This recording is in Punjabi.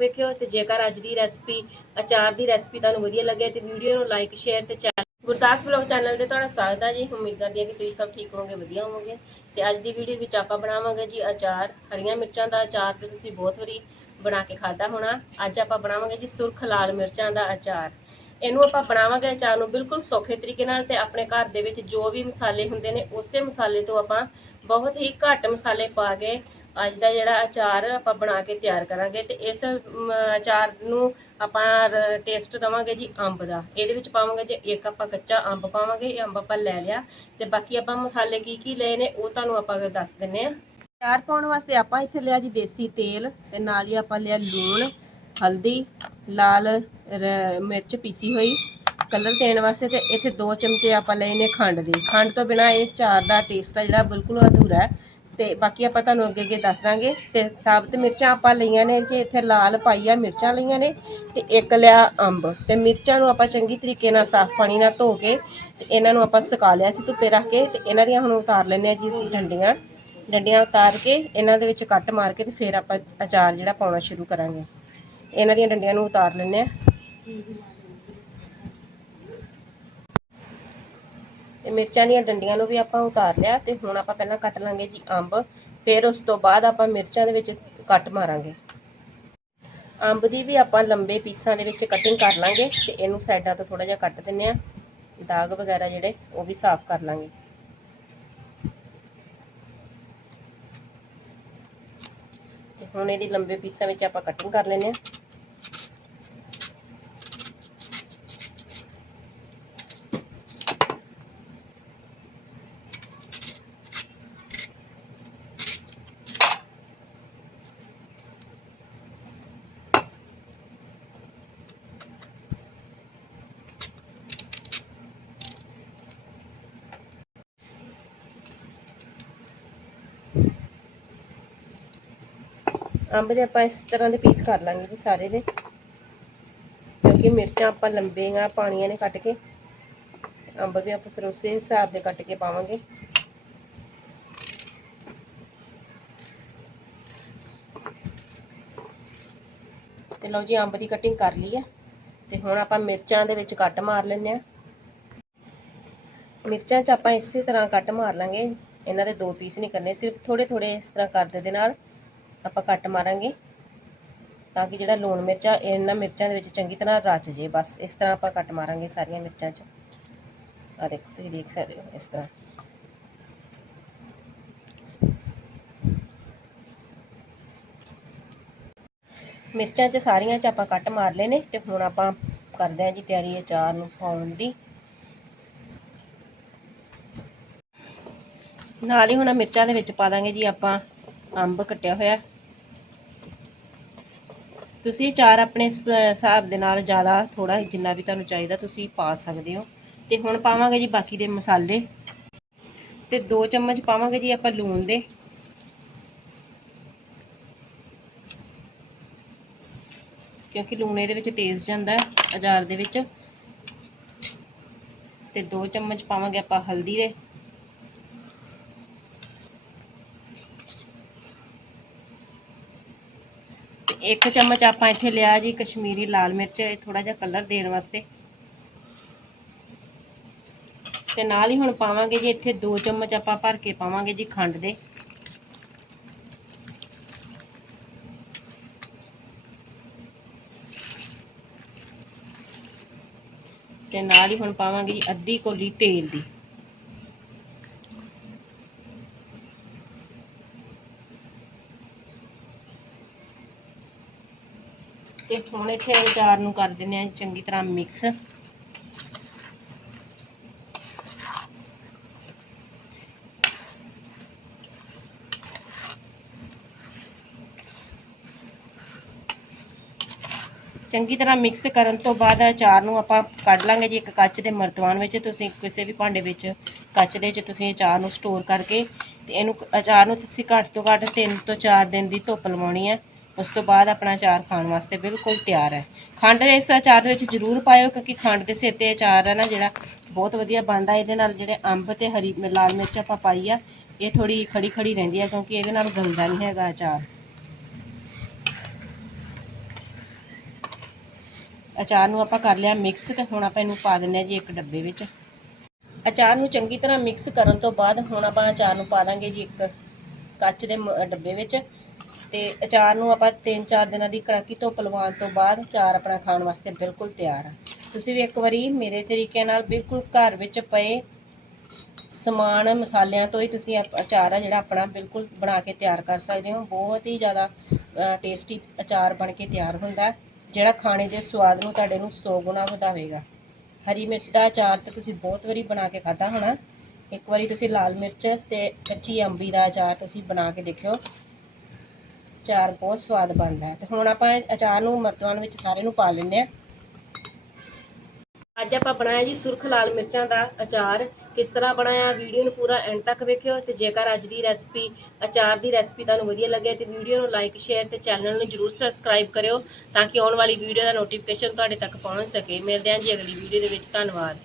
ਵੇਖਿਓ ਤੇ ਜੇਕਰ ਅੱਜ ਦੀ ਰੈਸਪੀ ਅਚਾਰ ਦੀ ਰੈਸਪੀ ਤੁਹਾਨੂੰ ਵਧੀਆ ਲੱਗੇ ਤੇ ਵੀਡੀਓ ਨੂੰ ਲਾਈਕ ਸ਼ੇਅਰ ਤੇ ਚੈਨਲ ਗੁਰਦਾਸ ਵਲੌਗ ਚੈਨਲ ਤੇ ਤੁਹਾਡਾ ਸਵਾਗਤ ਹੈ ਜੀ। ਉਮੀਦ ਕਰਦੀ ਹਾਂ ਕਿ ਤੁਸੀਂ ਸਭ ਠੀਕ ਹੋਵੋਗੇ, ਵਧੀਆ ਹੋਵੋਗੇ। ਤੇ ਅੱਜ ਦੀ ਵੀਡੀਓ ਵਿੱਚ ਆਪਾਂ ਬਣਾਵਾਂਗੇ ਜੀ ਅਚਾਰ, ਹਰੀਆਂ ਮਿਰਚਾਂ ਦਾ ਅਚਾਰ ਤੇ ਤੁਸੀਂ ਬਹੁਤ ਵਾਰੀ ਬਣਾ ਕੇ ਖਾਧਾ ਹੋਣਾ। ਅੱਜ ਆਪਾਂ ਬਣਾਵਾਂਗੇ ਜੀ ਸੁਰਖ ਲਾਲ ਮਿਰਚਾਂ ਦਾ ਅਚਾਰ। ਇਹਨੂੰ ਆਪਾਂ ਬਣਾਵਾਂਗੇ ਅਚਾਰ ਨੂੰ ਬਿਲਕੁਲ ਸੌਖੇ ਤਰੀਕੇ ਨਾਲ ਤੇ ਆਪਣੇ ਘਰ ਦੇ ਵਿੱਚ ਜੋ ਵੀ ਮਸਾਲੇ ਹੁੰਦੇ ਨੇ ਉਸੇ ਮਸਾਲੇ ਤੋਂ ਆਪਾਂ ਬਹੁਤ ਹੀ ਘੱਟ ਮਸਾਲੇ ਪਾ ਕੇ ਅੱਜ ਦਾ ਜਿਹੜਾ ਅਚਾਰ ਆਪਾਂ ਬਣਾ ਕੇ ਤਿਆਰ ਕਰਾਂਗੇ ਤੇ ਇਸ ਅਚਾਰ ਨੂੰ ਆਪਾਂ ਟੇਸਟ ਦਵਾਂਗੇ ਜੀ ਅੰਬ ਦਾ। ਇਹਦੇ ਵਿੱਚ ਪਾਵਾਂਗੇ ਜੀ ਇੱਕ ਆਪਾਂ ਕੱਚਾ ਅੰਬ ਪਾਵਾਂਗੇ, ਇਹ ਅੰਬ ਆਪਾਂ ਲੈ ਲਿਆ ਤੇ ਬਾਕੀ ਆਪਾਂ ਮਸਾਲੇ ਕੀ ਕੀ ਲਏ ਨੇ ਉਹ ਤੁਹਾਨੂੰ ਆਪਾਂ ਦੱਸ ਦਿੰਨੇ ਆ। ਅਚਾਰ ਪਾਉਣ ਵਾਸਤੇ ਆਪਾਂ ਇੱਥੇ ਲਿਆ ਜੀ ਦੇਸੀ ਤੇਲ ਤੇ ਨਾਲ ਹੀ ਆਪਾਂ ਲਿਆ ਲੂਣ। ਹਲਦੀ, ਲਾਲ ਮਿਰਚ ਪੀਸੀ ਹੋਈ। ਕਲਰ ਦੇਣ ਵਾਸਤੇ ਤੇ ਇੱਥੇ 2 ਚਮਚੇ ਆਪਾਂ ਲਏ ਨੇ ਖੰਡ ਦੇ। ਖੰਡ ਤੋਂ ਬਿਨਾ ਇਹ ਚਾਰ ਦਾ ਟੇਸਟ ਆ ਜਿਹੜਾ ਬਿਲਕੁਲ ਅਧੂਰਾ ਹੈ। ਤੇ ਬਾਕੀ ਆਪਾਂ ਤੁਹਾਨੂੰ ਅੱਗੇ ਅੱਗੇ ਦੱਸ ਦਾਂਗੇ। ਤੇ ਸਾਬਤ ਮਿਰਚਾਂ ਆਪਾਂ ਲਈਆਂ ਨੇ ਜੀ, ਇੱਥੇ ਲਾਲ ਪਾਈਆ ਮਿਰਚਾਂ ਲਈਆਂ ਨੇ ਤੇ ਇੱਕ ਲਿਆ ਅੰਬ। ਤੇ ਮਿਰਚਾਂ ਨੂੰ ਆਪਾਂ ਚੰਗੀ ਤਰੀਕੇ ਨਾਲ ਸਾਫ਼ ਪਾਣੀ ਨਾਲ ਧੋ ਕੇ ਤੇ ਇਹਨਾਂ ਨੂੰ ਆਪਾਂ ਸੁਕਾ ਲਿਆ ਸੀ ਧੁੱਪੇ ਰੱਖ ਕੇ ਤੇ ਇਹਨਾਂ ਦੀਆਂ ਹੁਣ ਉਤਾਰ ਲੈਂਦੇ ਆ ਜੀ ਇਸ ਡੰਡੀਆਂ। ਡੰਡੀਆਂ ਉਤਾਰ ਕੇ ਇਹਨਾਂ ਦੇ ਵਿੱਚ ਕੱਟ ਮਾਰ ਕੇ ਤੇ ਫਿਰ ਆਪਾਂ ਅਚਾਰ ਜਿਹੜਾ ਪਾਉਣਾ ਸ਼ੁਰੂ ਕਰਾਂਗੇ। ਇਹਨਾਂ ਦੀਆਂ ਡੰਡੀਆਂ ਨੂੰ ਉਤਾਰ ਲੈਂਦੇ ਆ ਤੇ ਮਿਰਚਾਂ ਦੀਆਂ ਡੰਡੀਆਂ ਨੂੰ ਵੀ ਆਪਾਂ ਉਤਾਰ ਲਿਆ ਤੇ ਹੁਣ ਆਪਾਂ ਪਹਿਲਾਂ ਕੱਟ ਲਾਂਗੇ ਜੀ ਅੰਬ, ਫਿਰ ਉਸ ਤੋਂ ਬਾਅਦ ਆਪਾਂ ਮਿਰਚਾਂ ਦੇ ਵਿੱਚ ਕੱਟ ਮਾਰਾਂਗੇ। ਅੰਬ ਦੀ ਵੀ ਆਪਾਂ ਲੰਬੇ ਪੀਸਾਂ ਦੇ ਵਿੱਚ ਕਟਿੰਗ ਕਰ ਲਾਂਗੇ ਤੇ ਇਹਨੂੰ ਸਾਈਡਾਂ ਤੋਂ ਥੋੜਾ ਜਿਹਾ ਕੱਟ ਦਿੰਨੇ ਆ ਦਾਗ ਵਗੈਰਾ ਜਿਹੜੇ, ਉਹ ਵੀ ਸਾਫ਼ ਕਰ ਲਾਂਗੇ। ਤੇ ਹੁਣ ਇਹਦੀ ਲੰਬੇ ਪੀਸਾਂ ਵਿੱਚ ਆਪਾਂ ਕਟਿੰਗ ਕਰ ਲੈਨੇ ਆ ਅੰਬ ਦੇ ਆਪਾਂ ਇਸ ਤਰ੍ਹਾਂ ਦੇ ਪੀਸ ਕਰ ਲਾਂਗੇ ਜੀ ਸਾਰੇ ਦੇ। ਕਿਉਂਕਿ ਮਿਰਚਾਂ ਆਪਾਂ ਲੰਬੀਆਂ ਪਾਣੀਆਂ ਨੇ ਕੱਟ ਕੇ, ਅੰਬ ਵੀ ਆਪਾਂ ਫਿਰ ਉਸੇ ਹਿਸਾਬ ਦੇ ਕੱਟ ਕੇ ਪਾਵਾਂਗੇ। ਤੇ ਲਓ ਜੀ, ਅੰਬ ਦੀ ਕਟਿੰਗ ਕਰ ਲਈ ਹੈ ਤੇ ਹੁਣ ਆਪਾਂ ਮਿਰਚਾਂ ਦੇ ਵਿੱਚ ਕੱਟ ਮਾਰ ਲੈਂਦੇ ਆ। ਮਿਰਚਾਂ 'ਚ ਆਪਾਂ ਇਸੇ ਤਰ੍ਹਾਂ ਕੱਟ ਮਾਰ ਲਾਂਗੇ। ਇਹਨਾਂ ਦੇ ਦੋ ਪੀਸ ਨਹੀਂ ਕਰਨੇ, ਸਿਰਫ ਥੋੜੇ ਥੋੜੇ ਇਸ ਤਰ੍ਹਾਂ ਕਰਦੇ ਦੇ ਨਾਲ। ਆਪਾਂ ਕੱਟ ਮਾਰਾਂਗੇ ਤਾਂ ਕਿ ਜਿਹੜਾ ਲੂਣ ਮਿਰਚਾ ਇਹਨਾਂ ਮਿਰਚਾਂ ਦੇ ਵਿੱਚ ਚੰਗੀ ਤਰ੍ਹਾਂ ਰਚ ਜੇ ਬਸ। ਇਸ ਤਰ੍ਹਾਂ ਆਪਾਂ ਕੱਟ ਮਾਰਾਂਗੇ ਸਾਰੀਆਂ ਮਿਰਚਾਂ 'ਚ। ਆ ਦੇਖੋ, ਤੁਸੀਂ ਦੇਖ ਸਕਦੇ ਹੋ ਇਸ ਤਰ੍ਹਾਂ। ਮਿਰਚਾਂ 'ਚ ਸਾਰੀਆਂ 'ਚ ਆਪਾਂ ਕੱਟ ਮਾਰ ਲਏ ਨੇ ਤੇ ਹੁਣ ਆਪਾਂ ਕਰਦੇ ਹਾਂ ਜੀ ਤਿਆਰੀ ਅਚਾਰ ਨੂੰ ਪਾਉਣ ਦੀ। ਨਾਲ ਹੀ ਹੁਣ ਮਿਰਚਾਂ ਦੇ ਵਿੱਚ ਪਾ ਦਾਂਗੇ ਜੀ ਆਪਾਂ ਅੰਬ ਕੱਟਿਆ ਹੋਇਆ। ਤੁਸੀਂ ਚਾਰ ਆਪਣੇ ਹਿਸਾਬ ਦੇ ਨਾਲ ਜ਼ਿਆਦਾ ਥੋੜਾ ਜਿੰਨਾ ਵੀ ਤੁਹਾਨੂੰ ਚਾਹੀਦਾ ਤੁਸੀਂ ਪਾ ਸਕਦੇ ਹੋ। ਤੇ ਹੁਣ ਪਾਵਾਂਗੇ ਜੀ ਬਾਕੀ ਦੇ ਮਸਾਲੇ। ਤੇ 2 ਚਮਚ ਪਾਵਾਂਗੇ ਜੀ ਆਪਾਂ ਲੂਣ ਦੇ। ਕਿਉਂਕਿ ਲੂਣ ਇਹਦੇ ਵਿੱਚ ਤੇਜ਼ ਜਾਂਦਾ ਹੈ ਅਚਾਰ ਦੇ ਵਿੱਚ। ਤੇ 2 ਚਮਚ ਪਾਵਾਂਗੇ ਆਪਾਂ ਹਲਦੀ ਦੇ। ਇੱਕ ਚਮਚ ਆਪਾਂ ਇੱਥੇ ਲਿਆ ਜੀ ਕਸ਼ਮੀਰੀ ਲਾਲ ਮਿਰਚ, ਇਹ ਥੋੜਾ ਜਿਹਾ ਕਲਰ ਦੇਣ ਵਾਸਤੇ। ਤੇ ਨਾਲ ਹੀ ਹੁਣ ਪਾਵਾਂਗੇ ਜੀ ਇੱਥੇ 2 ਚਮਚ ਆਪਾਂ ਭਰ ਕੇ ਪਾਵਾਂਗੇ ਜੀ ਖੰਡ ਦੇ। ਤੇ ਨਾਲ ਹੀ ਹੁਣ ਪਾਵਾਂਗੇ ਜੀ ਅੱਧੀ ਕੋਲੀ ਤੇਲ ਦੀ। ਤੇ ਹੁਣ ਇੱਥੇ ਅਚਾਰ ਨੂੰ ਕਰ ਦਿੰਦੇ ਆ ਚੰਗੀ ਤਰ੍ਹਾਂ ਮਿਕਸ ਚੰਗੀ ਤਰ੍ਹਾਂ ਮਿਕਸ ਕਰਨ ਤੋਂ ਬਾਅਦ ਅਚਾਰ ਨੂੰ ਆਪਾਂ ਕੱਢ ਲਾਂਗੇ ਜੀ ਇੱਕ ਕੱਚ ਦੇ ਮਰਤਵਾਨ ਵਿੱਚ। ਤੁਸੀਂ ਕਿਸੇ ਵੀ ਭਾਂਡੇ ਵਿੱਚ ਕੱਚ ਦੇ ਵਿੱਚ ਤੁਸੀਂ ਅਚਾਰ ਨੂੰ ਸਟੋਰ ਕਰਕੇ ਤੇ ਇਹਨੂੰ ਅਚਾਰ ਨੂੰ ਤੁਸੀਂ ਘੱਟ ਤੋਂ ਘੱਟ 3 ਤੋਂ 4 ਦਿਨ ਦੀ ਧੁੱਪ ਲਵਾਉਣੀ ਹੈ। ਉਸ ਤੋਂ ਬਾਅਦ ਆਪਣਾ ਅਚਾਰ ਖਾਣ ਵਾਸਤੇ ਬਿਲਕੁਲ ਤਿਆਰ ਹੈ। ਖੰਡ ਇਸ ਅਚਾਰ ਦੇ ਵਿੱਚ ਜ਼ਰੂਰ ਪਾਇਓ ਕਿਉਂਕਿ ਖੰਡ ਦੇ ਸਿਰ ਤੇ ਅਚਾਰ ਹੈ ਨਾ ਜਿਹੜਾ ਬਹੁਤ ਵਧੀਆ ਬਣਦਾ। ਇਹਦੇ ਨਾਲ ਜਿਹੜੇ ਅੰਬ ਤੇ ਹਰੀ ਲਾਲ ਮਿਰਚ ਆਪਾਂ ਪਾਈ ਆ, ਇਹ ਥੋੜੀ ਖੜੀ ਖੜੀ ਰਹਿੰਦੀ ਆ ਕਿਉਂਕਿ ਇਹਦੇ ਨਾਲ ਗਲਦਾ ਨਹੀਂ ਹੈਗਾ ਅਚਾਰ। ਅਚਾਰ ਨੂੰ ਆਪਾਂ ਕਰ ਲਿਆ ਮਿਕਸ ਤੇ ਹੁਣ ਆਪਾਂ ਇਹਨੂੰ ਪਾ ਦਿੰਦੇ ਹਾਂ ਜੀ ਇੱਕ ਡੱਬੇ ਵਿੱਚ। ਅਚਾਰ ਨੂੰ ਚੰਗੀ ਤਰ੍ਹਾਂ ਮਿਕਸ ਕਰਨ ਤੋਂ ਬਾਅਦ ਹੁਣ ਆਪਾਂ ਅਚਾਰ ਨੂੰ ਪਾ ਦਾਂਗੇ ਜੀ ਇੱਕ ਕੱਚ ਦੇ ਡੱਬੇ ਵਿੱਚ। ਤੇ ਅਚਾਰ ਨੂੰ ਆਪਾਂ 3-4 ਦਿਨਾਂ ਦੀ ਕੜਾਕੀ ਧੁੱਪ ਲਵਾਉਣ ਤੋਂ ਬਾਅਦ ਅਚਾਰ ਆਪਣਾ ਖਾਣ ਵਾਸਤੇ ਬਿਲਕੁਲ ਤਿਆਰ ਆ। ਤੁਸੀਂ ਵੀ ਇੱਕ ਵਾਰੀ ਮੇਰੇ ਤਰੀਕੇ ਨਾਲ ਬਿਲਕੁਲ ਘਰ ਵਿੱਚ ਪਏ ਸਮਾਨ ਮਸਾਲਿਆਂ ਤੋਂ ਹੀ ਤੁਸੀਂ ਅਪ- ਅਚਾਰ ਆ ਜਿਹੜਾ ਆਪਣਾ ਬਿਲਕੁਲ ਬਣਾ ਕੇ ਤਿਆਰ ਕਰ ਸਕਦੇ ਹੋ। ਬਹੁਤ ਹੀ ਜ਼ਿਆਦਾ ਟੇਸਟੀ ਅਚਾਰ ਬਣ ਕੇ ਤਿਆਰ ਹੁੰਦਾ ਜਿਹੜਾ ਖਾਣੇ ਦੇ ਸਵਾਦ ਨੂੰ ਤੁਹਾਡੇ ਨੂੰ 100 ਗੁਣਾ ਵਧਾਵੇਗਾ। ਹਰੀ ਮਿਰਚ ਦਾ ਅਚਾਰ ਤਾਂ ਤੁਸੀਂ ਬਹੁਤ ਵਾਰੀ ਬਣਾ ਕੇ ਖਾਧਾ ਹੋਣਾ। ਇੱਕ ਵਾਰੀ ਤੁਸੀਂ ਲਾਲ ਮਿਰਚ ਤੇ ਕੱਚੀ ਅੰਬੀ ਦਾ ਅਚਾਰ ਤੁਸੀਂ ਬਣਾ ਕੇ ਦੇਖਿਓ। ਅਚਾਰ ਬਹੁਤ ਸਵਾਦ ਬਣਦਾ ਹੈ। ਤੇ ਹੁਣ ਆਪਾਂ ਅਚਾਰ ਨੂੰ ਮਰਤਬਾਨ ਵਿੱਚ ਸਾਰੇ ਨੂੰ ਪਾ ਲੈਂਦੇ ਹਾਂ। ਅੱਜ ਆਪਾਂ ਬਣਾਇਆ ਜੀ ਸੁਰਖ ਲਾਲ ਮਿਰਚਾਂ ਦਾ ਅਚਾਰ। ਕਿਸ ਤਰ੍ਹਾਂ ਬਣਾਇਆ ਵੀਡੀਓ ਨੂੰ ਪੂਰਾ ਐਂਡ ਤੱਕ ਵੇਖਿਓ ਤੇ ਜੇਕਰ ਅੱਜ ਦੀ ਰੈਸਪੀ ਅਚਾਰ ਦੀ ਰੈਸਪੀ ਤੁਹਾਨੂੰ ਵਧੀਆ ਲੱਗੇ ਤੇ ਵੀਡੀਓ ਨੂੰ ਲਾਈਕ ਸ਼ੇਅਰ ਤੇ ਚੈਨਲ ਨੂੰ ਜਰੂਰ ਸਬਸਕ੍ਰਾਈਬ ਕਰਿਓ ਤਾਂ ਕਿ ਆਉਣ ਵਾਲੀ ਵੀਡੀਓ ਦਾ ਨੋਟੀਫਿਕੇਸ਼ਨ ਤੁਹਾਡੇ ਤੱਕ ਪਹੁੰਚ ਸਕੇ। ਮਿਲਦੇ ਹਾਂ ਜੀ ਅਗਲੀ ਵੀਡੀਓ ਦੇ ਵਿੱਚ। ਧੰਨਵਾਦ।